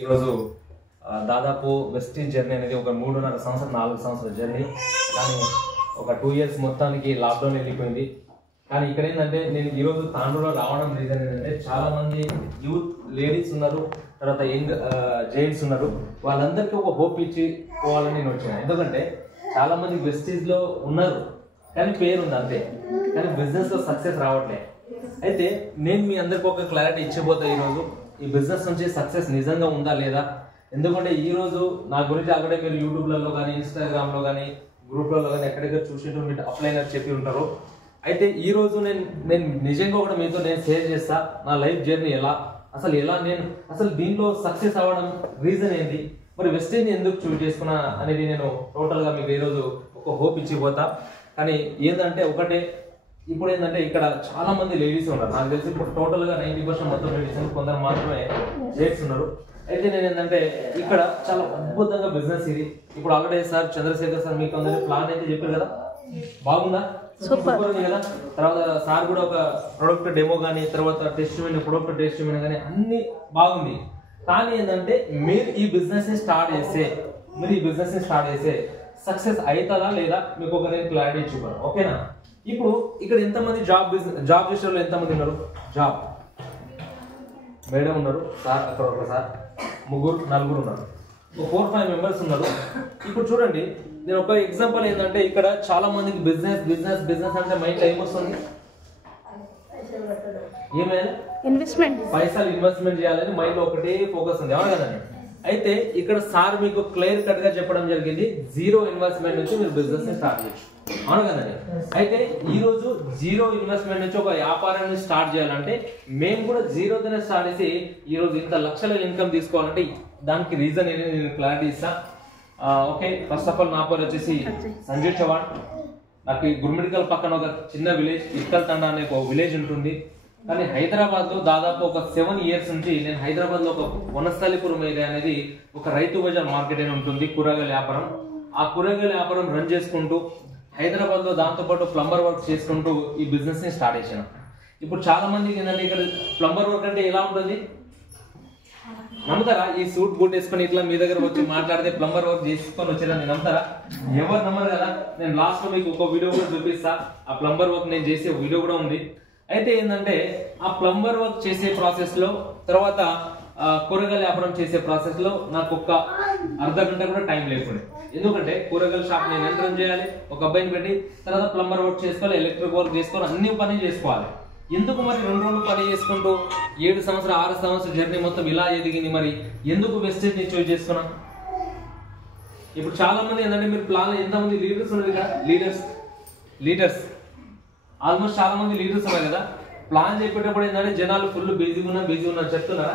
ఈరోజు దాదాపు Vestige journey అనేది ఒక 3.5 సంవత్సరం 4 సంవత్సరాల జర్నీ. కానీ ఒక 2 ఇయర్స్ మొత్తానికి లాక్డౌన్ వెళ్ళిపోయింది. కానీ ఇక్కడ ఏంటంటే నేను ఈరోజు తాండూరులో రావడం రీజన్ ఏంటంటే చాలా మంది యూత్ లేడీస్ ఉన్నారు, తర్వాత యంగ్ జైంట్స్ ఉన్నారు. వాళ్ళందరికీ ఒక హోప్ ఇచ్చి పోవాలని నేను వచ్చాను. ఎందుకంటే చాలా మంది వెస్టీజ్లో ఉన్నారు కానీ పేరు ఉంది అంతే, కానీ బిజినెస్లో సక్సెస్ రావట్లే. అయితే నేను మీ అందరికి ఒక క్లారిటీ ఇచ్చిపోతా ఈరోజు. ఈ బిజినెస్ నుంచి సక్సెస్ నిజంగా ఉందా లేదా? ఎందుకంటే ఈరోజు నా గురించి ఆల్రెడీ మీరు యూట్యూబ్లలో కానీ ఇన్స్టాగ్రామ్లో కానీ గ్రూప్లలో కానీ ఎక్కడెక్కడ చూసింటూ మీరు అప్లైన్ చెప్పి ఉంటారు. అయితే ఈరోజు నేను నిజంగా కూడా మీతో నేను షేర్ చేస్తా నా లైఫ్ జర్నీ నేను అసలు దీంట్లో సక్సెస్ అవ్వడం రీజన్ ఏంటి, మరి వెస్టేజ్ని ఎందుకు చూస్ చేసుకున్నా అనేది నేను టోటల్గా మీకు ఈరోజు ఒక హోప్ ఇచ్చిపోతా. కానీ ఏంటంటే ఒకటే, ఇప్పుడు ఏంటంటే ఇక్కడ చాలా మంది లేడీస్ ఉన్నారు. నాకు తెలిసి ఇప్పుడు టోటల్గా 90% మొత్తం లేడీస్, కొందరు మాత్రమే జెంట్స్ ఉన్నారు. అయితే నేను ఏంటంటే ఇక్కడ చాలా అద్భుతంగా బిజినెస్ ఇది. ఇప్పుడు ఆల్రెడీ సార్ చంద్రశేఖర్ సార్ మీకు అందరి ప్లాన్ అయితే చెప్పారు కదా, బాగుందా? సూపర్ ఉంది కదా. తర్వాత సార్ కూడా ఒక ప్రొడక్ట్ డెమో కానీ తర్వాత ప్రొడక్ట్ టెస్టిమోనియల్ కానీ అన్ని బాగుంది. కానీ ఏంటంటే మీరు ఈ బిజినెస్ ని స్టార్ట్ చేస్తే సక్సెస్ అవుతుందా లేదా మీకు ఒక నేను క్లారిటీ ఇచ్చుకోను, ఓకేనా? ఇప్పుడు ఇక్కడ ఎంతమంది జాబ్ చేసే వాళ్ళు ఎంతమంది ఉన్నారు? జాబ్ మేడం ఉన్నారు, సార్ అక్కడ ఒక సార్, నలుగురు ఉన్నారు, 4-5 మెంబర్స్ ఉన్నారు. ఇప్పుడు చూడండి, నేను ఒక ఎగ్జాంపుల్ ఏంటంటే ఇక్కడ చాలా మందికి బిజినెస్ అంటే మైండ్ టైం వస్తుంది, ఏమైనా పైసలు ఇన్వెస్ట్మెంట్ చేయాలని మైండ్ ఒకటే ఫోకస్ ఉంది, అవును కదండి? అయితే ఇక్కడ సార్ మీకు క్లియర్ కట్ గా చెప్పడం జరిగింది, 0 ఇన్వెస్ట్మెంట్ నుంచి మీరు బిజినెస్ ని స్టార్ట్ చేయొచ్చు, అవును కదండి? అయితే ఈ రోజు 0 ఇన్వెస్ట్మెంట్ నుంచి ఒక వ్యాపారాన్ని స్టార్ట్ చేయాలంటే మేము కూడా 0తోనే స్టార్ట్ చేసి ఈ రోజు ఇంత లక్షల ఇన్కమ్ తీసుకోవాలంటే దానికి రీజన్ ఏంటి నేను క్లారిటీ ఇస్తా. ఓకే, ఫస్ట్ ఆఫ్ ఆల్ నా పేరు వచ్చేసి సంజయ్ చవాన్. నాకు గుర్మిడికల్ పక్కన ఒక చిన్న విలేజ్ ఇక్కల్ తండా అనే ఒక విలేజ్ ఉంటుంది. కానీ హైదరాబాద్ లో దాదాపు ఒక 7 ఇయర్స్ నుంచి నేను హైదరాబాద్ లో ఒక వనస్థలిపురం ఏరియా అనేది ఒక రైతు బజార్ మార్కెట్ అని ఉంటుంది, కూరగాయల వ్యాపారం. ఆ కూరగాయల వ్యాపారం రన్ చేసుకుంటూ హైదరాబాద్ లో దాంతోపాటు ప్లంబర్ వర్క్ చేసుకుంటూ ఈ బిజినెస్ ని స్టార్ట్ చేశాను. ఇప్పుడు చాలా మందికి ఏంటంటే ఇక్కడ ప్లంబర్ వర్క్ అంటే ఎలా ఉంటుంది నమ్ముతారా? ఈ సూట్ బూట్ వేసుకొని ఇట్లా మీ దగ్గర వచ్చి మాట్లాడితే ప్లంబర్ వర్క్ చేసుకొని వచ్చేదాన్ని నమ్ముతారా? ఎవరు నమ్మరు కదా. నేను లాస్ట్ లో మీకు ఒక వీడియో కూడా చూపిస్తా, ఆ ప్లంబర్ వర్క్ నేను చేసే వీడియో కూడా ఉంది. అయితే ఏంటంటే ఆ ప్లంబర్ వర్క్ చేసే ప్రాసెస్ లో తర్వాత కూరగాయల వ్యాపారం చేసే ప్రాసెస్ లో నాకు ఒక అర్ధ గంట కూడా టైం లేకుండా, ఎందుకంటే కూరగాయల షాప్ నేను ఎంటర్ చేయాలి, ఒక అబ్బాయిని పెట్టి తర్వాత ప్లంబర్ వర్క్ చేసుకోవాలి, ఎలక్ట్రిక్ వర్క్ చేసుకోవాలి, అన్ని పని చేసుకోవాలి. ఎందుకు మరి 2 రోజులు పని చేసుకుంటూ 7 సంవత్సరాలు 6 సంవత్సరాల జర్నీ మొత్తం ఇలా ఎదిగింది, మరి ఎందుకు వెస్టేజ్ ని చూస్ చేసుకున్నా? ఇప్పుడు చాలా మంది ఏంటంటే మీరు ప్లాన్ ఎంతమంది లీడర్స్ ఉన్నారు కదా, లీడర్స్ ఆల్మోస్ట్ చాలా మంది లీడర్స్ ఉన్నారు కదా. ప్లాన్ చెప్పేటప్పుడు ఏంటంటే జనాలు ఫుల్ బిజీగా ఉన్నా చెప్తున్నారా?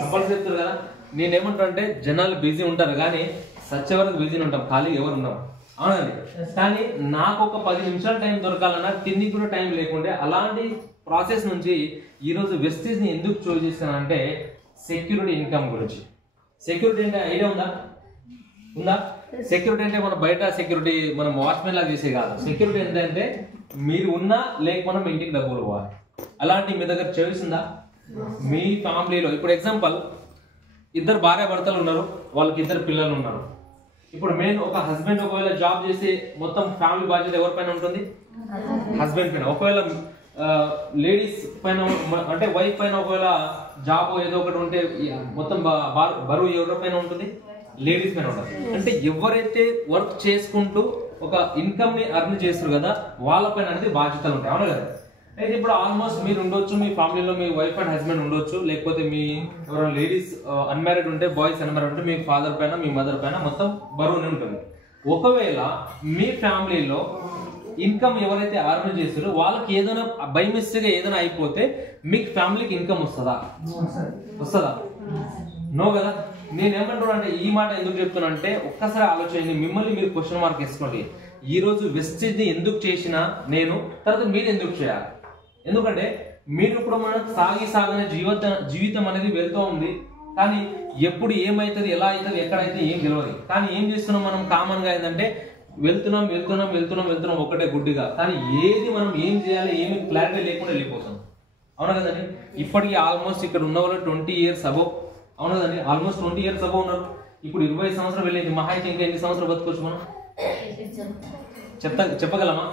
కంపల్సరీ చెప్తారు కదా. నేనేమంటా అంటే జనాలు బిజీ ఉంటారు కానీ సచ్చే వరకు బిజీని ఉంటాం, ఖాళీ ఎవరు ఉన్నాం, అవునండి? కానీ నాకు ఒక 10 నిమిషాల టైం దొరకాలన్నా తిండికి కూడా టైం లేకుంటే అలాంటి ప్రాసెస్ నుంచి ఈరోజు వెస్టేజ్ ని ఎందుకు చూస్ చేస్తానంటే సెక్యూరిటీ ఇన్కమ్ గురించి. సెక్యూరిటీ అంటే ఐడియా ఉందా? సెక్యూరిటీ అంటే మన బయట సెక్యూరిటీ మనం వాచ్మెన్ లాగా చేసే కాదు. సెక్యూరిటీ ఏంటంటే మీరు ఉన్నా లేకపోయినా మీ ఇంటికి డబ్బులు పోవాలి. అలాంటి మీ దగ్గర చాయిస్ ఉందా? మీ ఫ్యామిలీలో ఇప్పుడు ఎగ్జాంపుల్ 2 భార్య భర్తలు ఉన్నారు, వాళ్ళకి 2 పిల్లలు ఉన్నారు. ఇప్పుడు మెయిన్ ఒక హస్బెండ్ ఒకవేళ జాబ్ చేసి మొత్తం ఫ్యామిలీ బాధ్యత ఎవరిపైన ఉంటుంది? హస్బెండ్ పైన. ఒకవేళ లేడీస్ పైన అంటే వైఫ్ పైన ఒకవేళ జాబ్ ఏదో ఒకటి ఉంటే మొత్తం బరువు ఎవరిపైన ఉంటుంది? లేడీస్ పైన ఉంటుంది. అంటే ఎవరైతే వర్క్ చేసుకుంటూ ఒక ఇన్కమ్ ని అర్న్ చేస్తారు కదా వాళ్ళపైన అనేది బాధ్యతలు ఉంటాయి, అవును కదా? అయితే ఇప్పుడు ఆల్మోస్ట్ మీరు ఉండొచ్చు, మీ ఫ్యామిలీలో మీ వైఫ్ అండ్ హస్బెండ్ ఉండొచ్చు, లేకపోతే మీ ఎవరైనా లేడీస్ అన్మ్యారీడ్ ఉంటే, బాయ్స్ అన్మ్యారీడ్ ఉంటే మీ ఫాదర్ పైన మీ మదర్ పైన మొత్తం బరువునే ఉంటుంది. ఒకవేళ మీ ఫ్యామిలీలో ఇన్కమ్ ఎవరైతే అర్న్ చేస్తారో వాళ్ళకి ఏదైనా బై మిస్టేక్ ఏదైనా అయిపోతే మీకు ఫ్యామిలీకి ఇన్కమ్ వస్తుందా? నో కదా. నేనేమంటున్నా అంటే ఈ మాట ఎందుకు చెప్తున్నా అంటే ఒక్కసారి ఆలోచించండి, మిమ్మల్ని మీరు క్వశ్చన్ మార్క్ వేసుకోండి. ఈ రోజు వెస్టేజ్ ని ఎందుకు చేసినా నేను, తర్వాత మీరు ఎందుకు చేయాలి? ఎందుకంటే మీరు ఇప్పుడు మనకు సాగనే జీవితం అనేది వెళ్తూ ఉంది. కానీ ఎప్పుడు ఏమైతుంది, ఎలా అవుతుంది, ఎక్కడైతే ఏం తెలియదు. కానీ ఏం చేస్తున్నాం మనం కామన్ గా ఏంటంటే వెళ్తున్నాం ఒకటే గుడ్డిగా. కానీ ఏది మనం ఏం చేయాలి ఏమి క్లారిటీ లేకుండా వెళ్ళిపోతాం, అవునా కదండి? ఇప్పటికీ ఆల్మోస్ట్ ఇక్కడ ఉన్న వాళ్ళు 20 years అబౌవ్ అవును కదండి, ఆల్మోస్ట్ 20 years అబౌవ్ ఉన్నారు. ఇప్పుడు 20 సంవత్సరాలు వెళ్ళింది, మహా అయితే ఇంకా ఎన్ని సంవత్సరాలు బతుకోవచ్చు మనం చెప్పగలమా?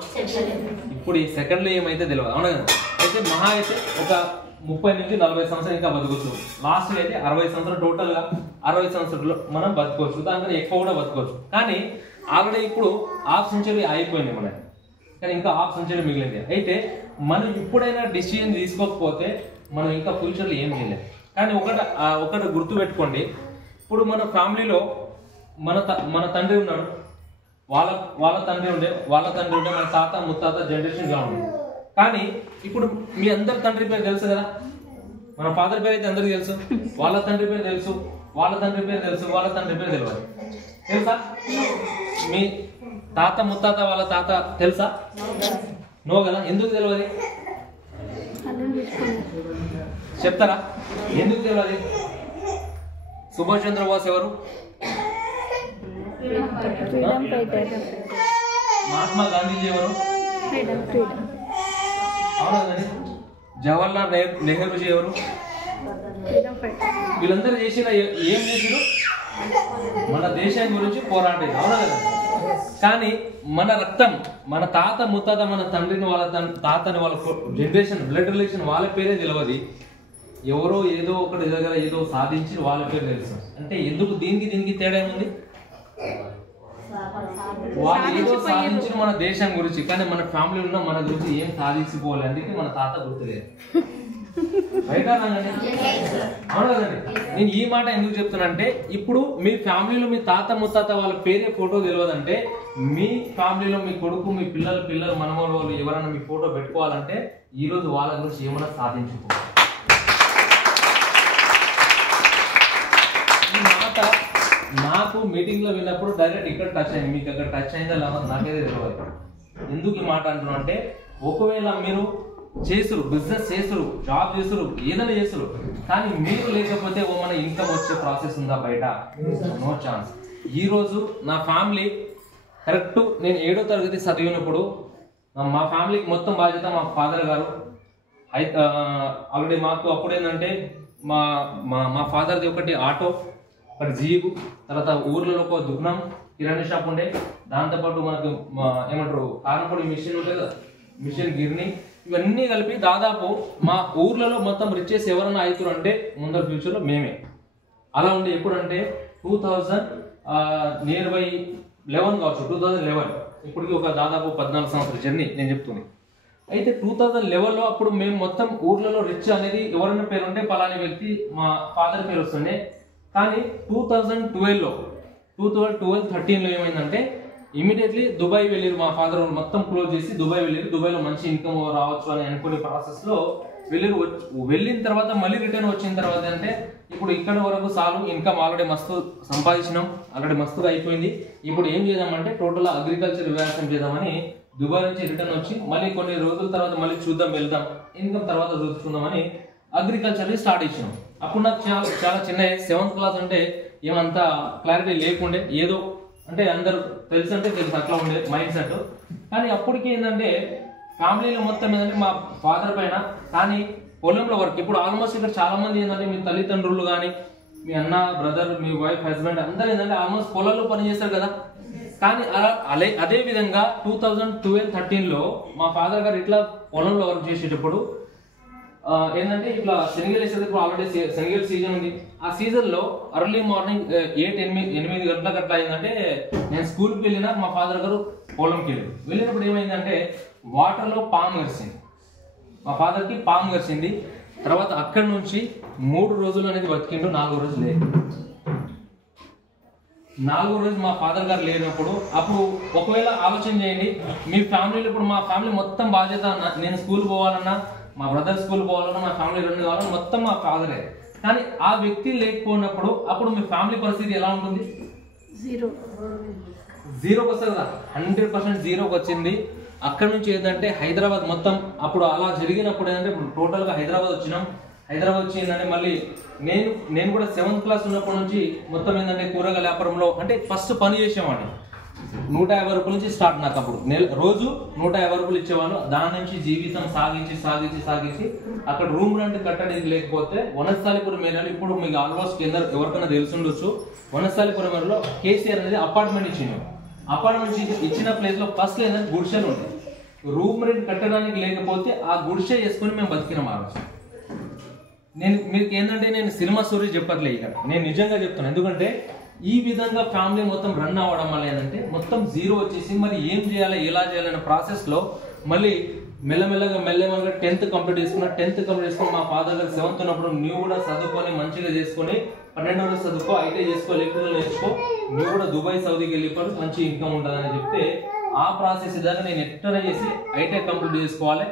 ఇప్పుడు ఈ సెకండ్లో ఏమైతే తెలియదు, అవును కదా. అయితే మహా అయితే ఒక 30 నుంచి 40 సంవత్సరాలు ఇంకా బతకొచ్చు. లాస్ట్ అయితే 60 సంవత్సరాలు, టోటల్ గా 60 సంవత్సరాలు మనం బతకొచ్చు, దానికన్నా ఎక్కువ కూడా బతకొచ్చు. కానీ ఆల్రెడీ ఇప్పుడు హాఫ్ సెంచరీ అయిపోయింది మనకి, కానీ ఇంకా హాఫ్ సెంచరీ మిగిలింది. అయితే మనం ఇప్పుడైనా డిసిజన్ తీసుకోకపోతే మనం ఇంకా ఫ్యూచర్లో ఏం చేయలేదు. కానీ ఒకటి గుర్తు పెట్టుకోండి, ఇప్పుడు మన ఫ్యామిలీలో మన తండ్రి ఉన్నాడు, వాళ్ళ తండ్రి ఉండే మన తాత ముత్తాత జనరేషన్ గా ఉండే. కానీ ఇప్పుడు మీ అందరి తండ్రి పేరు తెలుసు కదా, మన ఫాదర్ పేరు అయితే అందరికి తెలుసు, వాళ్ళ తండ్రి పేరు తెలుసు, వాళ్ళ తండ్రి పేరు తెలుసు, వాళ్ళ తండ్రి పేరు తెలియదు. తెలుసా? మీ తాత ముత్తాత వాళ్ళ తాత తెలుసా? నో కదా. ఎందుకు తెలియదు చెప్తారా? ఎందుకు తెలియదు? సుభాష్ చంద్రబోస్ ఎవరు? మహాత్మా గాంధీజీ ఎవరు? అవునా. జవహర్లాల్ నెహ్రూజీ ఎవరు? వీళ్ళందరూ ఏం చేసిరు? మన దేశం గురించి పోరాడేది, అవునా కదా. కానీ మన రక్తం, మన తాత ముత్తాత, మన తండ్రిని వాళ్ళ తాతని వాళ్ళ జనరేషన్ బ్లడ్ రిలేషన్ వాళ్ళ పేరే తెలియదు. ఎవరో ఏదో ఒకటి దగ్గర ఏదో సాధించి వాళ్ళ పేరు తెలుసు. అంటే ఎందుకు దీనికి తేడా ఉంది? వాళ్ళు ఏదో సాధించిన మన దేశం గురించి, కానీ మన ఫ్యామిలీ ఉన్న మన గురించి ఏం సాధించిపోవాలి. అందుకే మన తాత గుర్తులేదు. బయట అవును కదండి. నేను ఈ మాట ఎందుకు చెప్తున్నానంటే, ఇప్పుడు మీ ఫ్యామిలీలో మీ తాత ముత్తాత వాళ్ళ పేరే ఫోటో తెలియదంటే, మీ ఫ్యామిలీలో మీ కొడుకు, మీ పిల్లలు మనమోళ్ళు వాళ్ళు ఎవరైనా మీ ఫోటో పెట్టుకోవాలంటే ఈ రోజు వాళ్ళ గురించి ఏమైనా సాధించుకోవాలి. ఈ మాట నాకు మీటింగ్ లో విన్నప్పుడు డైరెక్ట్ ఇక్కడ టచ్ అయింది. మీకు అక్కడ టచ్ అయిందా లేదా నాకైతే తెలియదు. ఎందుకు ఈ మాట అంటున్నా అంటే, ఒకవేళ మీరు చేసురు, బిజినెస్ చేసురు, జాబ్ చేసురు, ఏదైనా చేసురు, కానీ మీరు లేకపోతే మన ఇన్కమ్ వచ్చే ప్రాసెస్ ఉందా బయట? No chance. ఈ రోజు నా ఫ్యామిలీ కరెక్ట్ నేను 7వ తరగతి చదివినప్పుడు మా ఫ్యామిలీకి మొత్తం బాధ్యత మా ఫాదర్ గారు. ఆల్రెడీ మాకు అప్పుడు ఏంటంటే మా ఫాదర్ది ఒకటి ఆటో, ఒకటి జీపు, తర్వాత ఊర్లలో ఒక దుకాణం, కిరాణా షాప్ ఉండే, దాంతోపాటు మనకు ఏమంటారు కారంపొడి మిషన్ ఉంటుంది కదా, మిషన్ గిర్ని, ఇవన్నీ కలిపి దాదాపు మా ఊర్లలో మొత్తం రిచెస్ ఎవరైనా అవుతారు అంటే ముందర ఫ్యూచర్లో మేమే. అలా ఉండే. ఎప్పుడంటే 2011 కావచ్చు, 2011 ఇప్పటికి ఒక దాదాపు 14 సంవత్సరాల జర్నీ నేను చెప్తుంది. అయితే 2011లో అప్పుడు మేము మొత్తం ఊర్లలో రిచ్ అనేది ఎవరైనా పేరు ఉంటే పలాని వ్యక్తి మా ఫాదర్ పేరు వస్తుండే. కానీ 2013లో ఏమైందంటే ఇమీడియట్లీ దుబాయ్ వెళ్ళారు. మా ఫాదర్ మొత్తం క్లోజ్ చేసి దుబాయ్ వెళ్ళారు. దుబాయ్లో మంచి ఇన్కమ్ రావచ్చు అని అనుకునే ప్రాసెస్ లో వెళ్ళారు. వెళ్ళిన తర్వాత మళ్ళీ రిటర్న్ వచ్చిన తర్వాత అంటే ఇప్పుడు ఇక్కడ వరకు చాలు, ఇన్కమ్ ఆల్రెడీ మస్తు సంపాదించినాం, ఆల్రెడీ మస్తుగా అయిపోయింది. ఇప్పుడు ఏం చేద్దామంటే టోటల్ అగ్రికల్చర్ వ్యవసాయం చేద్దామని దుబాయ్ నుంచి రిటర్న్ వచ్చి మళ్ళీ కొన్ని రోజుల తర్వాత మళ్ళీ చూద్దాం, వెళ్దాం, ఇన్కమ్ తర్వాత చూసుకుందామని అగ్రికల్చర్ స్టార్ట్ ఇచ్చినాం. అప్పుడు నాకు చాలా చిన్న 7th క్లాస్ అంటే ఏమంతా క్లారిటీ లేకుండే, ఏదో అంటే అందరూ తెలుసు అంటే తెలుసు అట్లా ఉండే మైండ్ సెట్. కానీ అప్పటికి ఏంటంటే ఫ్యామిలీలో మొత్తం ఏంటంటే మా ఫాదర్ పైన, కానీ పొలంలో వర్క్. ఇప్పుడు ఆల్మోస్ట్ ఇక్కడ చాలా మంది ఏంటంటే మీ తల్లిదండ్రులు కానీ మీ అన్న, బ్రదర్, మీ వైఫ్, హస్బెండ్ అందరూ ఏంటంటే ఆల్మోస్ట్ పొలంలో పనిచేస్తారు కదా. కానీ అదే విధంగా 2012-13లో మా ఫాదర్ గారు ఇట్లా పొలంలో వర్క్ చేసేటప్పుడు ఏంటంటే ఇట్లా శనగలు వేసేటప్పుడు ఆల్రెడీ శనగల సీజన్ ఉంది. ఆ సీజన్ లో అర్లీ మార్నింగ్ 8 గంటలకు అట్లా అయిందంటే నేను స్కూల్కి వెళ్ళినా మా ఫాదర్ గారు పొలంకి వెళ్ళినప్పుడు ఏమైందంటే వాటర్ లో పాము గరిచింది. మా ఫాదర్ కి పాము గరిచింది. తర్వాత అక్కడి నుంచి 3 రోజులు అనేది బతికిండు. 4వ రోజు లేదు. 4వ రోజు మా ఫాదర్ గారు లేనప్పుడు అప్పుడు ఒకవేళ ఆలోచన చేయండి, మీ ఫ్యామిలీలో ఇప్పుడు మా ఫ్యామిలీ మొత్తం బాధ్యత, నేను స్కూల్ పోవాలన్నా, మా బ్రదర్ స్కూల్ పోవాలన్నా, మా ఫ్యామిలీ 2 కావాలన్నా మొత్తం మా ఫాదరే. కానీ ఆ వ్యక్తి లేకపోయినప్పుడు అప్పుడు మీ ఫ్యామిలీ పరిస్థితి ఎలా ఉంటుంది? జీరోకి వస్తుంది కదా, 100% జీరోకి వచ్చింది. అక్కడ నుంచి ఏంటంటే హైదరాబాద్ మొత్తం అప్పుడు అలా జరిగినప్పుడు ఏంటంటే ఇప్పుడు టోటల్ గా హైదరాబాద్ వచ్చినాం. హైదరాబాద్ వచ్చి ఏంటంటే మళ్ళీ నేను కూడా 7th క్లాస్ ఉన్నప్పటి నుంచి మొత్తం ఏంటంటే కూరగాయల వ్యాపారంలో అంటే ఫస్ట్ పని చేసేవాడిని. 150 రూపాయల నుంచి స్టార్ట్. నాకు అప్పుడు రోజు 150 రూపాయలు ఇచ్చేవాళ్ళు. దాని నుంచి జీవితం సాగించి అక్కడ రూమ్ రెంట్ కట్టడానికి లేకపోతే వనస్థలిపురం ఏరియాలో ఇప్పుడు మీకు ఆల్మోస్ట్ ఎవరికైనా తెలుసుండొచ్చు, వనస్థలిపురం ఏరియాలో కేసీఆర్ అనేది అపార్ట్మెంట్ ఇచ్చింది. అపార్ట్మెంట్ ఇచ్చిన ప్లేస్ లో ఫస్ట్ ఏంటంటే గుడిసెలు ఉంటాయి. రూమ్ రెంట్ కట్టడానికి లేకపోతే ఆ గుడిసె చేసుకుని మేము బతికినాం. ఆ రోజు మీకు ఏంటంటే నేను సినిమా స్టోరీ చెప్పట్లే, ఇక్కడ నేను నిజంగా చెప్తాను. ఎందుకంటే ఈ విధంగా ఫ్యామిలీ మొత్తం రన్ అవ్వడం వల్ల ఏంటంటే మొత్తం జీరో వచ్చేసి మరి ఏం చేయాలి ఎలా చేయాలనే ప్రాసెస్ లో మళ్ళీ మెల్లమెల్లగా 10th కంప్లీట్ చేసుకున్నా. 10th కంప్లీట్ చేసుకుని మా ఫాదర్ గారు 7th ఉన్నప్పుడు నువ్వు కూడా చదువుకొని మంచిగా చేసుకొని 12 చదువుకో, ఐటీ చేసుకో, ఎలక్ట్రికల్ నేర్చుకో, నువ్వు కూడా దుబాయ్ సౌదీకి వెళ్ళిపోయి మంచి ఇన్కమ్ ఉంటుందని చెప్తే ఆ ప్రాసెస్ ఇదాకా నేను ఎట్లా చేసి ఐటీ కంప్లీట్ చేసుకోవాలి,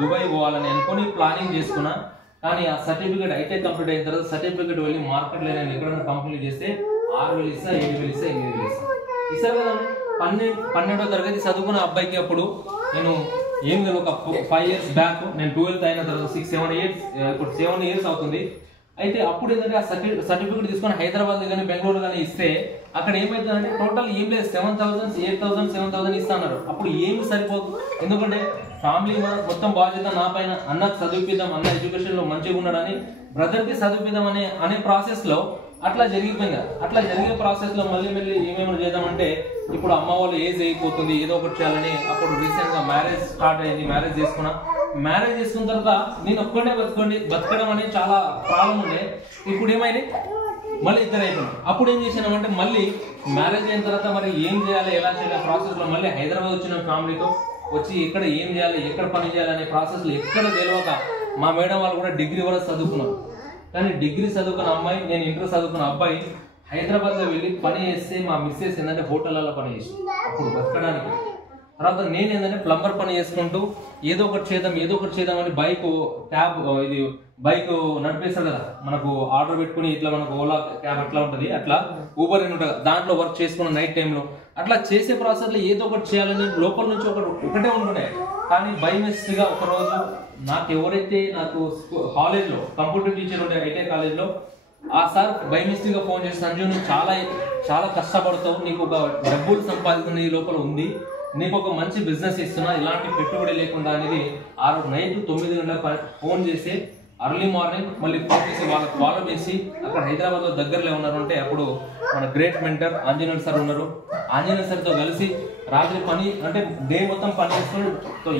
దుబాయ్ పోవాలని అనుకుని ప్లానింగ్ చేసుకున్నా. కానీ ఆ సర్టిఫికేట్ ఐటీ కంప్లీట్ అయిన తర్వాత సర్టిఫికేట్ వెళ్ళి మార్కెట్లో నేను ఎక్కడైనా కంప్లీట్ చేస్తే 6,000 ఇస్తా, 7,000 ఇస్తా, 8,000 ఇస్తా. ఇస్తారు కదా. 12వ తరగతి చదువుకున్న అబ్బాయికి అప్పుడు నేను ఏం లేదు, ఒక 5 years బ్యాక్ నేను 12th అయిన తర్వాత 6-7 years, ఇప్పుడు 7 years అవుతుంది. అయితే అప్పుడు ఏంటంటే ఆ సర్టిఫికేట్ తీసుకొని హైదరాబాద్ కానీ బెంగళూరు కానీ ఇస్తే అక్కడ ఏమైతుందంటే టోటల్ ఏం లేదు 7,000, 8,000, 7,000 ఇస్తా అన్నారు. అప్పుడు ఏమి సరిపోదు. ఎందుకంటే ఫ్యామిలీ మొత్తం బాధ్యత నా పైన. అన్నకు చదివిద్దాం, అన్న ఎడ్యుకేషన్ లో మంచిగా ఉన్నాడని బ్రదర్ కి చదివిద్దాం అనే ప్రాసెస్ లో అట్లా జరిగిపోయింది. అట్లా జరిగే ప్రాసెస్ లో మళ్ళీ ఏమేమి చేద్దామంటే ఇప్పుడు అమ్మ వాళ్ళు ఏజ్ అయిపోతుంది, ఏదో ఒకటి చేయాలని అప్పుడు రీసెంట్ గా మ్యారేజ్ స్టార్ట్ అయింది. మ్యారేజ్ చేసుకున్న తర్వాత నేను ఒక్కడే బతకడం అనేది చాలా ప్రాబ్లం ఉండే. ఇప్పుడు ఏమైంది మళ్ళీ ఇద్దరు అయిపోయింది. అప్పుడు ఏం చేసినామంటే మళ్ళీ మ్యారేజ్ అయిన తర్వాత మరి ఏం చేయాలి ఎలా చేయాలి ప్రాసెస్ లో మళ్ళీ హైదరాబాద్ వచ్చిన ఫ్యామిలీతో వచ్చి ఎక్కడ ఏం చేయాలి, ఎక్కడ పని చేయాలి అనే ప్రాసెస్ లో ఎక్కడ తెలియక మా మేడం వాళ్ళు కూడా డిగ్రీ వరకు చదువుకున్నారు. కానీ డిగ్రీ చదువుకున్న అమ్మాయి, నేను ఇంటర్ చదువుకున్న అబ్బాయి హైదరాబాద్ లో వెళ్ళి పని చేస్తే మా మిస్సెస్ ఏంటంటే హోటళ్లలో పని చేసి అప్పుడు బతకడానికి. తర్వాత నేను ఏంటంటే ప్లంబర్ పని చేసుకుంటూ ఏదో ఒకటి చేద్దాం అని బైక్ నడిపేస్తారు కదా, మనకు ఆర్డర్ పెట్టుకుని ఇట్లా మనకు ఓలా క్యాబ్ అట్లా ఉంటుంది, అట్లా ఊబర్ అని ఉంటుంది, దాంట్లో వర్క్ చేసుకున్న నైట్ టైంలో అట్లా చేసే ప్రాసెస్ లో ఏదో ఒకటి చేయాలని లోపల నుంచి ఒకటే ఉంటుండే. కానీ బై మిస్టేక్ గా ఒక రోజు నాకు ఎవరైతే నాకు కాలేజ్ లో కంప్యూటర్ టీచర్ ఉండే ఐటీ కాలేజ్ లో ఆ సార్ బై మిస్టేక్ గా ఫోన్ చేసి సంజయ్ నువ్వు చాలా కష్టపడతావు, నీకు ఒక డబ్బులు సంపాదించిన ఈ లోపల ఉంది, నీకు ఒక మంచి బిజినెస్ ఇస్తున్నా, ఇలాంటి పెట్టుబడి లేకుండా అనేది ఆ రోజు నైట్ 9 గంటలకు ఫోన్ చేసి అర్లీ మార్నింగ్ మళ్ళీ ఫోన్ చేసి వాళ్ళకి ఫాలో చేసి అక్కడ హైదరాబాద్ లో దగ్గరలో ఉన్నారు అంటే అప్పుడు మన గ్రేట్ మెంటర్ ఆంజనేయులు సార్ ఉన్నారు. ఆంజనేయులు సార్తో కలిసి రాత్రి పని అంటే డే మొత్తం పని చేసుకుని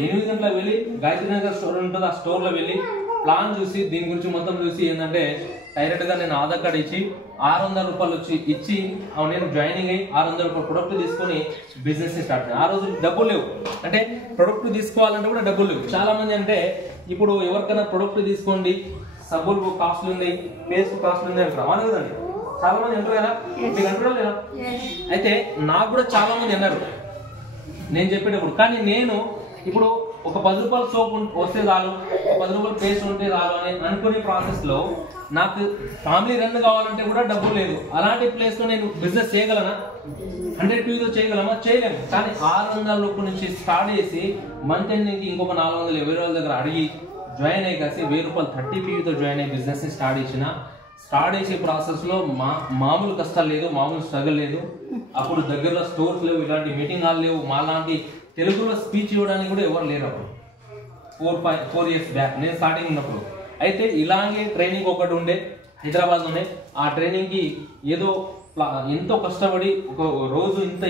8 గంటలకు వెళ్ళి గాయత్రి నగర్ స్టోర్ ఉంటుంది, ఆ స్టోర్ లో వెళ్ళి ప్లాన్ చూసి దీని గురించి మొత్తం చూసి ఏంటంటే డైరెక్ట్ గా నేను ఆధార్ కార్డ్ ఇచ్చి 600 రూపాయలు ఇచ్చి నేను జాయినింగ్ అయ్యి 600 రూపాయలు ప్రొడక్ట్ తీసుకొని బిజినెస్ స్టార్ట్. ఆ రోజు డబ్బులు లేవు, అంటే ప్రొడక్ట్ తీసుకోవాలంటే కూడా డబ్బులు లేవు. చాలా మంది అంటే ఇప్పుడు ఎవరికైనా ప్రొడక్ట్ తీసుకోండి, సబ్బులు కాస్ట్లు ఉన్నాయి, పేస్ట్ కాస్ట్లు ఉంది అంటారు, అవును కదండి. చాలా మంది అంటారు కదా, మీకు అంటారా లేదా? అయితే నాకు కూడా చాలా మంది అన్నారు నేను చెప్పేటప్పుడు. కానీ నేను ఇప్పుడు ఒక 10 రూపాయల సోప్ వస్తే చాలు, ఒక 10 రూపాయల పేస్ట్ ఉంటే చాలు అని అనుకునే ప్రాసెస్ లో నాకు ఫ్యామిలీ రన్ కావాలంటే కూడా డబ్బు లేదు. అలాంటి ప్లేస్ లో నేను బిజినెస్ చేయగలనా? 100 PVతో చేయగలమా? చేయలేము. కానీ 600 రూపాయల నుంచి స్టార్ట్ చేసి మంత్ ఎండింగ్ ఇంకొక 450 రోజుల దగ్గర అడిగి జాయిన్ అయ్యి కాసి 1000 రూపాయలు 30 PVతో జాయిన్ అయ్యి బిజినెస్ ని స్టార్ట్ చేసే ప్రాసెస్ లో మామూలు కష్టాలు లేదు, మామూలు స్ట్రగుల్ లేదు. అప్పుడు దగ్గరలో స్టోర్స్ లేవు, ఇలాంటి మీటింగ్ హాల్ లేవు, మాలాంటి తెలుగులో స్పీచ్ ఇవ్వడానికి కూడా ఎవరు లేరు. అప్పుడు 4 years బ్యాక్ నేను స్టార్టింగ్ ఉన్నప్పుడు. అయితే ఇలాగే ట్రైనింగ్ ఒకటి ఉండే హైదరాబాద్లోనే. ఆ ట్రైనింగ్ కి ఏదో ఎంతో కష్టపడి ఒక రోజు ఇంత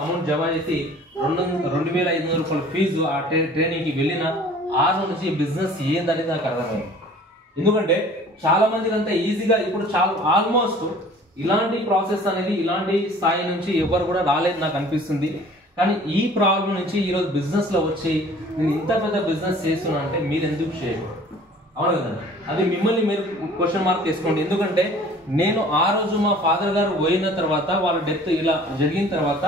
అమౌంట్ జమ చేసి 2,500 రూపాయల ఫీజు ఆ ట్రైనింగ్ కి వెళ్ళిన 6 నుంచి బిజినెస్ ఏందనేది నాకు అర్థమైంది. ఎందుకంటే చాలా మందికి అంతా ఈజీగా ఇప్పుడు చాలా ఆల్మోస్ట్ ఇలాంటి ప్రాసెస్ అనేది ఇలాంటి స్థాయి నుంచి ఎవరు కూడా రాలేదు నాకు అనిపిస్తుంది. కానీ ఈ ప్రాబ్లం నుంచి ఈరోజు బిజినెస్ లో వచ్చి నేను ఇంత పెద్ద బిజినెస్ చేస్తున్నా అంటే మీరు ఎందుకు చేయకూడదు? అవును కదండి. అది మిమ్మల్ని మీరు క్వశ్చన్ మార్క్ చేసుకోండి. ఎందుకంటే నేను ఆ రోజు మా ఫాదర్ గారు పోయిన తర్వాత వాళ్ళ డెత్ ఇలా జరిగిన తర్వాత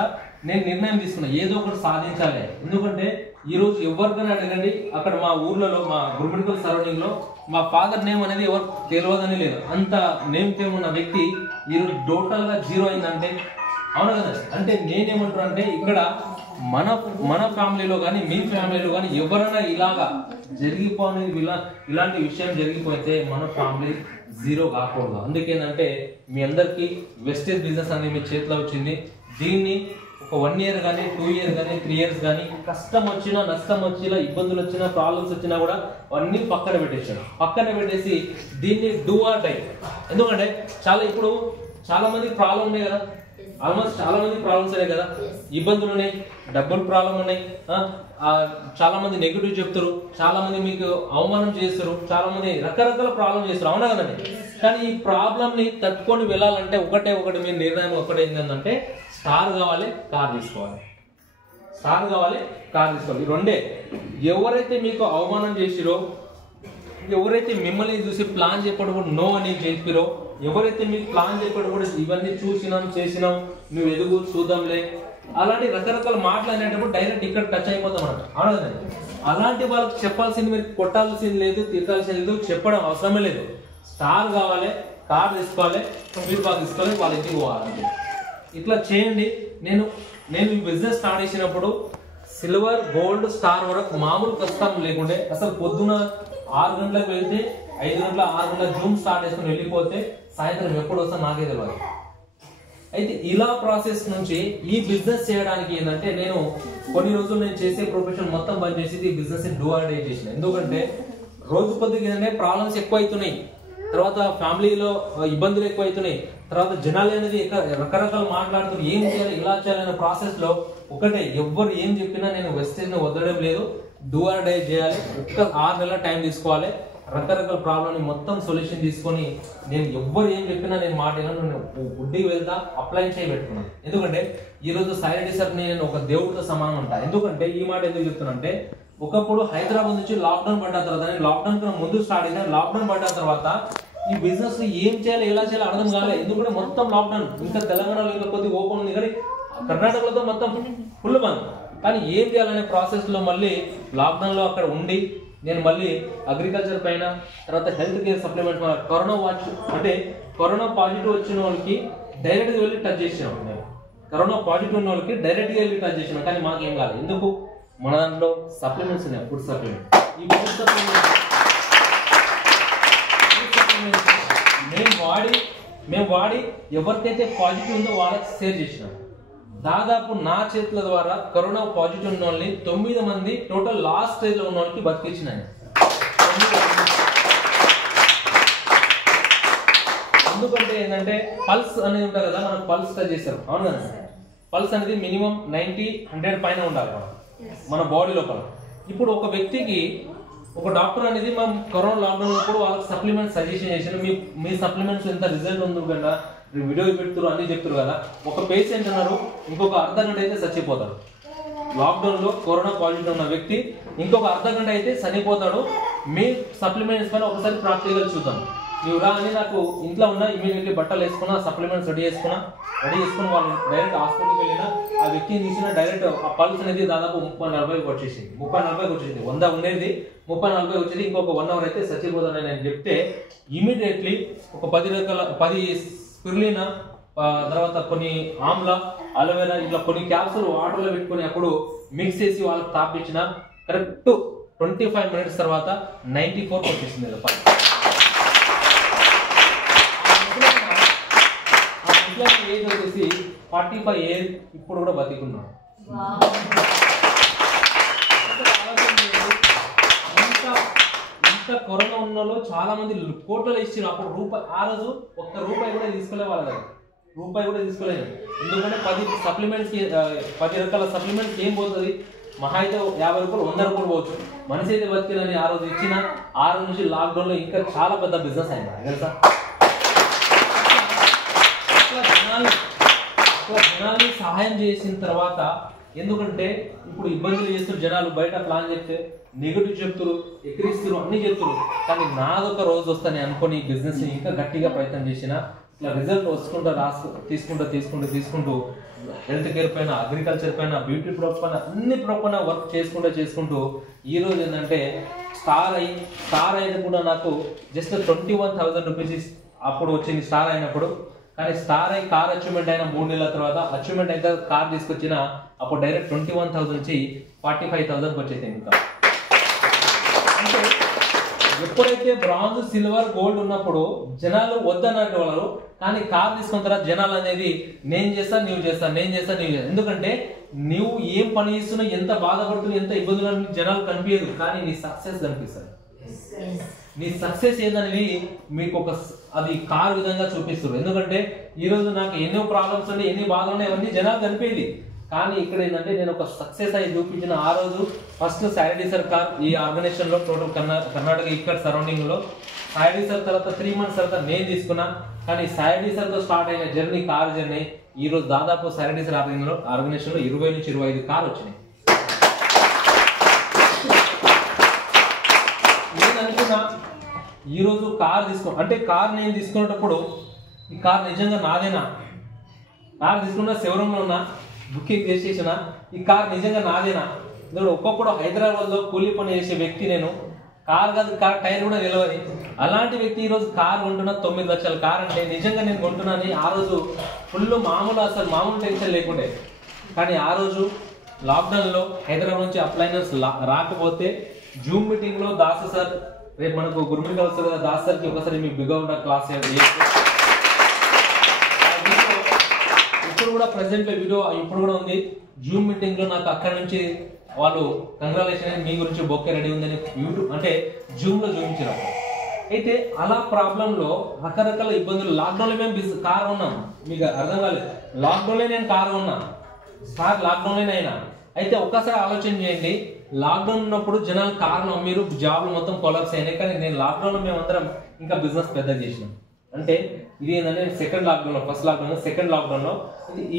నేను నిర్ణయం తీసుకున్నా ఏదో ఒకటి సాధించాలి. ఎందుకంటే ఈ రోజు ఎవరికైనా అడగండి, అక్కడ మా ఊర్లలో మా గురుమిడికల్ సరౌండింగ్ లో మా ఫాదర్ నేమ్ అనేది ఎవరు తెలియదని లేదు, అంత నేమ్ ఫేమ్ ఉన్న వ్యక్తి ఈరోజు టోటల్ గా జీరో అయిందంటే అవును కదా. అంటే నేనేమంటున్నా అంటే ఇక్కడ మన ఫ్యామిలీలో కానీ మీ ఫ్యామిలీలో కానీ ఎవరైనా ఇలాగా జరిగిపోయి ఇలాంటి విషయం జరిగిపోతే మన ఫ్యామిలీ జీరో కాకూడదు. అందుకేంటంటే మీ అందరికి వెస్టేజ్ బిజినెస్ అనేది మీ చేతిలో వచ్చింది. దీన్ని ఒక 1 year కానీ 2 years కానీ 3 years కానీ కష్టం వచ్చినా నష్టం వచ్చినా ఇబ్బందులు వచ్చినా ప్రాబ్లమ్స్ వచ్చినా కూడా అన్ని పక్కన పెట్టేసాడు. పక్కన పెట్టేసి దీన్ని డూ ఆర్ డై. ఎందుకంటే ఇప్పుడు చాలా మందికి ప్రాబ్లం ఉన్నాయి కదా, ఆల్మోస్ట్ చాలా మంది ప్రాబ్లమ్స్ ఉన్నాయి కదా, ఇబ్బందులు ఉన్నాయి, డబ్బులు ప్రాబ్లం ఉన్నాయి, చాలా మంది నెగిటివ్ చెప్తారు, చాలా మంది మీకు అవమానం చేస్తారు, చాలా మంది రకరకాల ప్రాబ్లం చేస్తారు, అవునా కదండి. కానీ ఈ ప్రాబ్లం ని తట్టుకొని వెళ్ళాలంటే ఒకటి మీ నిర్ణయం ఒకటే ఏంటంటే స్టార్ కావాలి, కార్ తీసుకోవాలి. స్టార్ కావాలి, కార్ తీసుకోవాలి. ఈ రెండే. ఎవరైతే మీకు అవమానం చేసిరో, ఎవరైతే మిమ్మల్ని చూసి ప్లాన్ చెప్పడం నో అని చెప్పిరో, ఎవరైతే మీకు ప్లాన్ చెప్పడం కూడా ఇవన్నీ చూసినాం చేసినాం నువ్వు ఎదుగు చూద్దాంలే అలాంటి రకరకాల మాటలు అనేటప్పుడు డైరెక్ట్ ఇక్కడ టచ్ అయిపోతాం అన్నమాట, అవునండి. అలాంటి వాళ్ళకి చెప్పాల్సింది మీరు కొట్టాల్సింది లేదు, తిరగాల్సింది లేదు, చెప్పడం అవసరమే లేదు. స్టార్ కావాలి, కార్ తీసుకోవాలి, ఫీడ్బ్యాక్ తీసుకోవాలి, వాళ్ళ ఇంటికి పోవాలి. ఇట్లా చేయండి. నేను ఈ బిజినెస్ స్టార్ట్ చేసినప్పుడు సిల్వర్ గోల్డ్ స్టార్ వరకు మామూలు కష్టం లేకుండే. అసలు పొద్దున 6 గంటలకు వెళ్తే 5 గంటల 6 గంటల జూమ్ స్టార్ట్ చేసుకుని వెళ్ళిపోతే సాయంత్రం ఎప్పుడు వస్తా నాకే తెలియదు. అయితే ఇలా ప్రాసెస్ నుంచి ఈ బిజినెస్ చేయడానికి ఏంటంటే నేను కొన్ని రోజులు నేను చేసే ప్రొఫెషన్ మొత్తం బంద్ చేసి ఈ బిజినెస్ డూ ఆర్ డై చేసిన. ఎందుకంటే రోజు కొద్దిగా ఏంటంటే ప్రాబ్లమ్స్ ఎక్కువ అవుతున్నాయి, తర్వాత ఫ్యామిలీలో ఇబ్బందులు ఎక్కువ అవుతున్నాయి, తర్వాత జనాలు అనేది రకరకాలు మాట్లాడుతున్నారు, ఏం చేయాలి ఇలా చేయాలనే ప్రాసెస్ లో ఒకటే ఎవ్వరు ఏం చెప్పినా నేను వెస్టేజ్ ని వదలడం లేదు, డూ ఆర్ డై చేయాలి. 6 నెలల టైం తీసుకోవాలి, రకరకాల ప్రాబ్లమ్ మొత్తం సొల్యూషన్ తీసుకొని నేను ఎవ్వరు ఏం చెప్పినా నేను మాట నేను గుడ్డికి వెళ్తా అప్లై చేయబెట్టుకున్నాను. ఎందుకంటే ఈ రోజు సాయిరెడ్డి సార్ నేను ఒక దేవుడితో సమానం ఉంటా. ఎందుకంటే ఈ మాట ఎందుకు చెప్తున్నా, ఒకప్పుడు హైదరాబాద్ నుంచి లాక్డౌన్ పడ్డ తర్వాత నేను లాక్డౌన్ కన్నా ముందు స్టార్ట్ అయినా, లాక్డౌన్ పడ్డ తర్వాత ఈ బిజినెస్ ఏం చేయాలి ఎలా చేయాలి అర్థం కాలేదు. ఎందుకంటే మొత్తం లాక్డౌన్, ఇంకా తెలంగాణలో ఇంకా కొద్దిగా ఓపెన్ ఉంది కానీ కర్ణాటకలో మొత్తం ఫుల్ బంద్. కానీ ఏం చేయాలనే ప్రాసెస్ లో మళ్ళీ లాక్డౌన్ లో అక్కడ ఉండి నేను మళ్ళీ అగ్రికల్చర్ పైన, తర్వాత health care supplement, corona watch అంటే కరోనా పాజిటివ్ వచ్చిన వాళ్ళకి డైరెక్ట్ గా వెళ్ళి టచ్ చేసినాం. నేను కరోనా పాజిటివ్ ఉన్న వాళ్ళకి డైరెక్ట్ గా వెళ్ళి టచ్ చేసినాం. కానీ మాకేం కాలేదు. ఎందుకు? మన దాంట్లో సప్లిమెంట్స్ ఉన్నాయి, ఫుడ్ సప్లిమెంట్. ఈ ఫుడ్ సప్లిమెంట్ మేము వాడి ఎవరికైతే పాజిటివ్ ఉందో వాళ్ళకి షేర్ చేసినాం. దాదాపు నా చేతుల ద్వారా కరోనా పాజిటివ్ ఉన్న వాళ్ళని 9 మంది టోటల్ లాస్ట్ స్టేజ్ లో ఉన్న వాళ్ళకి బతికించినాయి. ఎందుకంటే ఏంటంటే పల్స్ అనేది ఉంటుంది కదా, మనం పల్స్ టచ్ చేస్తారు, అవును కదా. పల్స్ అనేది మినిమం 90-100 పైన ఉండాలి మన బాడీ లోపల. ఇప్పుడు ఒక వ్యక్తికి ఒక డాక్టర్ అనేది మనం కరోనా లాక్డౌన్ ఉన్నప్పుడు వాళ్ళకి సప్లిమెంట్స్ సజెషన్ చేసిన, మీ సప్లిమెంట్స్ ఎంత రిజల్ట్ ఉంది కదా, వీడియో పెడుతున్నారు అన్ని చెప్తారు కదా. ఒక పేషెంట్ అన్నారు ఇంకొక అర్ధ గంట అయితే చచ్చిపోతాడు. లాక్డౌన్ లో కరోనా పాజిటివ్ ఉన్న వ్యక్తి ఇంకొక అర్ధ గంట అయితే చనిపోతాడు. మీ సప్లిమెంట్స్ పైన ఒకసారి ప్రాక్టికల్ చూద్దాం. నువ్వు రా అని నాకు ఇంట్లో ఉన్న ఇమీడియట్లీ బట్టలు వేసుకున్నా, సప్లిమెంట్స్ రెడీ చేసుకుని వాళ్ళు డైరెక్ట్ హాస్పిటల్కి వెళ్ళినా ఆ వ్యక్తిని తీసిన డైరెక్ట్ ఆ పల్స్ అనేది దాదాపు 30-40 వచ్చేసింది. 30-40 వచ్చేసింది. 100 ఉండేది 30-40 వచ్చేది. ఇంకొక 1 hour అయితే చచ్చిపోతానని నేను చెప్తే ఇమీడియట్లీ ఒక 10 స్పిరులినా, తర్వాత కొన్ని ఆమ్లా, అలోవెరా ఇట్లా కొన్ని క్యాప్సూల్ వాటర్లో పెట్టుకుని అప్పుడు మిక్స్ చేసి వాళ్ళకి తాపించిన కరెక్ట్ 25 minutes తర్వాత 94 వచ్చేసింది. ఏజ్ వచ్చేసి 45 ఏజ్, ఇప్పుడు కూడా బతికున్నాడు. ఇంకా కరోనా ఉన్నలో చాలా మంది కోట్లలో ఇచ్చారు. అప్పుడు ఆ రోజు ₹1 కూడా తీసుకోలే వాళ్ళ దగ్గర, ₹1 కూడా తీసుకోలేదు. ఎందుకంటే 10 సప్లిమెంట్స్ 10 రకాల సప్లిమెంట్స్ ఏం పోతుంది, మహా అయితే ₹50 ₹100 పోవచ్చు. మనిషి అయితే బతికినని ఆ రోజు ఇచ్చిన. ఆ రోజు నుంచి లాక్డౌన్ లో ఇంకా చాలా పెద్ద బిజినెస్ అయింది తెలుసా. జనాల్ని సహాయం చేసిన తర్వాత, ఎందుకంటే ఇప్పుడు ఇబ్బందులు చేస్తారు జనాలు, బయట ప్లాన్ చెప్తే నెగిటివ్ చెప్తారు, ఎక్కిరిస్తారు, అన్ని చెప్తారు. కానీ నాదొక రోజు వస్తానే అనుకుని బిజినెస్ ఇంకా గట్టిగా ప్రయత్నం చేసిన ఇట్లా రిజల్ట్ వస్తుంటా తీసుకుంటూ హెల్త్ కేర్ పైన, అగ్రికల్చర్ పైన, బ్యూటీ ప్రొడక్ట్స్ పైన, అన్ని ప్రొడక్ట్ పైన వర్క్ చేసుకుంటూ ఈ రోజు ఏంటంటే స్టార్ అయిన కూడా నాకు జస్ట్ 21,000 రూపీస్ అప్పుడు వచ్చింది స్టార్ అయినప్పుడు. కానీ స్టార్ అయి కార్ అచీవ్మెంట్ అయిన 3 నెలల తర్వాత అచీవ్మెంట్ అయితే కార్ తీసుకొచ్చిన అప్పుడు డైరెక్ట్ 21,000 నుంచి 45,000 వచ్చేసింది. ఇంకా అంటే ఎప్పుడైతే బ్రాంజ్ సిల్వర్ గోల్డ్ ఉన్నప్పుడు జనాలు వద్దన్నట్టు వాళ్ళు, కానీ కార్ తీసుకున్న తర్వాత జనాలు అనేది నేను చేస్తా నువ్వు చేస్తా, నేను చేస్తా నువ్వు చేస్తా. ఎందుకంటే నువ్వు ఏం పని చేస్తున్నావు, ఎంత బాధపడుతున్నావు, ఎంత ఇబ్బందులు జనాలు కనిపించదు, కానీ నీ సక్సెస్ కనిపిస్తుంది. నీ సక్సెస్ ఏందనేది మీకు అది కార్ విధంగా చూపిస్తారు. ఎందుకంటే ఈ రోజు నాకు ఎన్నో ప్రాబ్లమ్స్ ఉన్నాయి, ఎన్ని బాధలు ఉన్నాయి, అవన్నీ జనాలు కనిపించేది. కానీ ఇక్కడ ఏంటంటే నేను ఒక సక్సెస్ అయి చూపించిన ఆ రోజు ఫస్ట్ సాయిరెడ్డి సార్ కార్ ఈ ఆర్గనైజేషన్ లో టోటల్ కర్ణాటక ఇక్కడ సరౌండింగ్ లో సాయిరెడ్డి సార్ తర్వాత 3 months తర్వాత నేను తీసుకున్నా. కానీ సాయిరెడ్డి సార్ తో స్టార్ట్ అయిన జర్నీ, కార్ జర్నీ ఈ రోజు దాదాపు సాయిరెడ్డి సార్ ఆర్గనైజేషన్ లో 20 నుంచి 25 కార్ వచ్చినాయి. నేను అనుకున్నా ఈ రోజు కార్ అంటే కార్ నేను తీసుకునేటప్పుడు ఈ కార్ నిజంగా నాదేనా, కార్ తీసుకున్న శివరంలో ఉన్నా బుకింగ్ చేసేసిన ఈ కార్ నిజంగా నాదేనా. ఒక్కొక్కడు హైదరాబాద్ లో కూలీ పని చేసే వ్యక్తి నేను, కార్ కాదు కార్ టైర్ కూడా నిలవని అలాంటి వ్యక్తి ఈ రోజు కార్ కొంటున్నా. 9 లక్షల కార్ అంటే నిజంగా నేను కొంటున్నాను. ఆ రోజు ఫుల్ అసలు మామూలు టెన్షన్ లేకుండే. కానీ ఆ రోజు లాక్డౌన్ లో హైదరాబాద్ నుంచి అప్లైనర్స్ రాకపోతే జూమ్ మీటింగ్ లో దాస్ సార్, రేపు మనకు గురుమిగా వస్తుంది కదా, దాస్ సార్కి ఒకసారి మీ బిగా ఉన్న క్లాస్ ఇప్పుడు కూడా ప్రెసెంట్ వీడియో ఇప్పుడు కూడా ఉంది. జూమ్ మీటింగ్ లో నాకు అక్కడ నుంచి వాళ్ళు కంగ్రాచులేషన్ మీ గురించి బొక్కే రెడీ ఉందని యూట్యూబ్ అంటే జూమ్ లో చూపించారు. అయితే అలా ప్రాబ్లం లో రకరకాల ఇబ్బందులు. లాక్డౌన్ లో మేము కార్ ఉన్నాం, మీకు అర్థం కాలేదు. లాక్డౌన్ లో నేను కార్ ఉన్నా, సార్ లాక్డౌన్ లోనే అయినా. అయితే ఒక్కసారి ఆలోచన చేయండి, లాక్డౌన్ ఉన్నప్పుడు జనాలు కారణం అమ్మిరు, జాబ్లు మొత్తం కొలాప్స్ అయినాయి. కానీ నేను లాక్డౌన్ లో మేమందరం ఇంకా బిజినెస్ పెద్దగా చేసినాం. అంటే ఇది ఏంటంటే సెకండ్ లాక్డౌన్ లో, ఫస్ట్ లాక్డౌన్ లో, సెకండ్ లాక్డౌన్ లో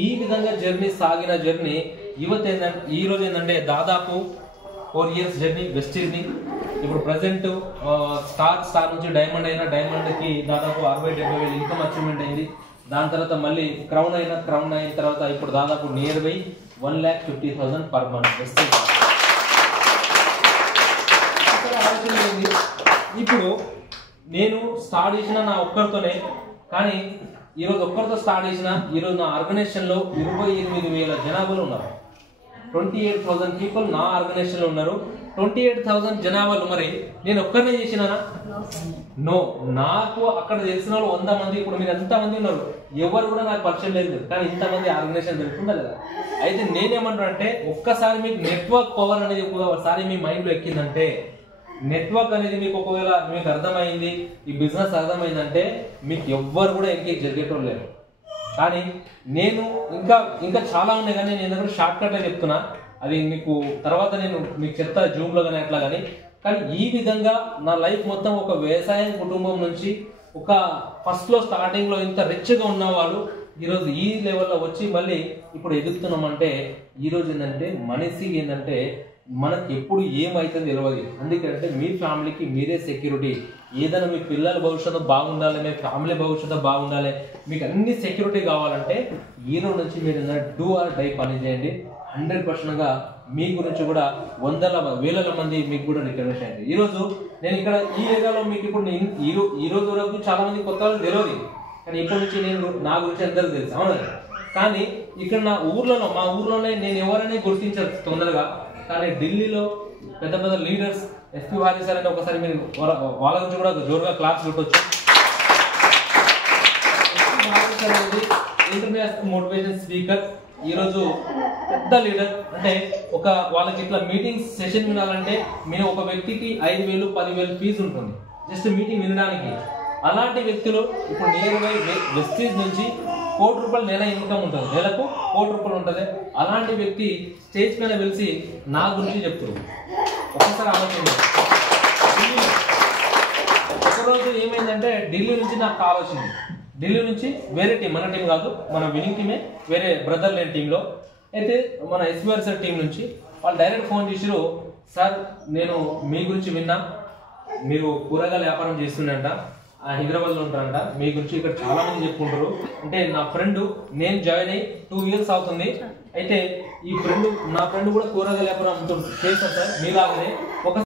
ఈ విధంగా జర్నీ సాగిన జర్నీ యువత ఏంటంటే ఈ రోజు ఏంటంటే దాదాపు 4 years జర్నీ వెస్టీజ్ ని. ఇప్పుడు ప్రెసెంట్ స్టార్ నుంచి డైమండ్ అయినా, డైమండ్ కి దాదాపు 60-70 వేలు ఇన్కమ్ అచీవ్మెంట్ అయింది. దాని తర్వాత మళ్ళీ క్రౌన్ అయిన తర్వాత ఇప్పుడు దాదాపు near by 1,50,000 per month Vestige. ఇప్పుడు నేను స్టార్ట్ చేసిన నా ఒక్కరితోనే, కానీ ఈరోజు ఒక్కరితో స్టార్ట్ చేసిన ఈరోజు నా ఆర్గనైజేషన్ లో 28,000 జనాభాలు ఉన్నారు. 28,000 పీపుల్ నా ఆర్గనైజేషన్ లో ఉన్నారు. 28,000 జనాభాలు మరి నేను ఒక్కరినే చేసినానా? నో. నాకు అక్కడ తెలిసిన వాళ్ళు 100 మంది, ఇప్పుడు మీరు ఎంత మంది ఉన్నారు, ఎవరు కూడా నాకు పరిచయం లేదు. కానీ ఇంతమంది ఆర్గనైజేషన్ తెలుస్తుందా లేదా? అయితే నేనేమంటున్నా అంటే ఒక్కసారి మీకు నెట్వర్క్ పవర్ అనేది ఒకసారి మీ మైండ్ లో ఎక్కిందంటే, నెట్వర్క్ అనేది మీకు ఒకవేళ మీకు అర్థమైంది, ఈ బిజినెస్ అర్థమైందంటే మీకు ఎవ్వరు కూడా ఎంకేజ్ జరిగేటోళ్ళు లేరు. కానీ నేను ఇంకా చాలా ఉన్నాయి, కానీ నేను దగ్గర షార్ట్ కట్ చెప్తున్నా. అది మీకు తర్వాత నేను మీకు చెప్తా జూమ్ లో కానీ అట్లా. కానీ ఈ విధంగా నా లైఫ్ మొత్తం ఒక వ్యవసాయం కుటుంబం నుంచి ఒక ఫస్ట్ లో స్టార్టింగ్ లో ఇంత రిచ్ గా ఉన్న వాళ్ళు ఈరోజు ఈ లెవెల్లో వచ్చి మళ్ళీ ఇప్పుడు ఎదుగుతున్నామంటే ఈరోజు ఏంటంటే మనిషి ఏంటంటే మనకి ఎప్పుడు ఏమైతుంది తెలియదు. అందుకంటే మీ ఫ్యామిలీకి మీరే సెక్యూరిటీ. ఏదైనా మీ పిల్లల భవిష్యత్తు బాగుండాలి, మీ ఫ్యామిలీ భవిష్యత్తు బాగుండాలి, మీకు అన్ని సెక్యూరిటీ కావాలంటే ఈ రోజు నుంచి మీరు డూ ఆర్ డై పని చేయండి. 100% గా మీ గురించి కూడా వేల మంది మీకు కూడా రికగ్నైజ్ అయింది. ఈ రోజు నేను ఇక్కడ ఈ ఏరియాలో మీకు ఇప్పుడు ఈ రోజు వరకు చాలా మంది కొత్త వాళ్ళు తెలియదు, కానీ ఇప్పటి నుంచి నేను నా గురించి అందరూ తెలుసు, అవునా? కానీ ఇక్కడ మా ఊర్లోనే నేను ఎవరైనా గుర్తించారు తొందరగా. కానీ ఢిల్లీలో పెద్ద పెద్ద లీడర్స్ ఎస్పీ వారి సార్ అని ఒకసారి మీరు వాళ్ళ గురించి కూడా జోరుగా క్లాస్ పెట్టవచ్చు. ఇంటర్నేషనల్ మోటివేషన్ స్పీకర్, ఈరోజు పెద్ద లీడర్. అంటే వాళ్ళకి ఇట్లా మీటింగ్ సెషన్ వినాలంటే మేము ఒక వ్యక్తికి 5,000 10,000 ఫీజు ఉంటుంది జస్ట్ మీటింగ్ వినడానికి. అలాంటి వ్యక్తులు ఇప్పుడు నియర్ బై వెస్టీజ్ నుంచి ₹1,00,00,000 నెల ఇన్కమ్ ఉంటుంది, నెలకు ₹1,00,00,000 ఉంటుంది. అలాంటి వ్యక్తి స్టేజ్ పైన వెలిసి నా గురించి చెప్తారు. ఒకసారి ఆలోచన. ఒకరోజు ఏమైందంటే ఢిల్లీ నుంచి నాకు కాల్ వచ్చింది. ఢిల్లీ నుంచి వేరే టీం, మన టీం కాదు, మన వినింగ్ టీమే, వేరే బ్రదర్ లేని టీంలో. అయితే మన ఎస్బీఆర్ సార్ టీం నుంచి వాళ్ళు డైరెక్ట్ ఫోన్ చేసిరు, సార్ నేను మీ గురించి విన్నా, మీరు కూరగాయల వ్యాపారం చేస్తుండంట, హైదరాబాద్ లో ఉంటారంట, మీ గురించి ఇక్కడ చాలా మంది చెప్పుకుంటారు. అంటే నా ఫ్రెండ్, నేను జాయిన్ అయ్యి 2 years అవుతుంది. అయితే నా ఫ్రెండ్ కూడా కూరగాయల వ్యాపారం చేస్తారు సార్ మీలాగనే. ఒక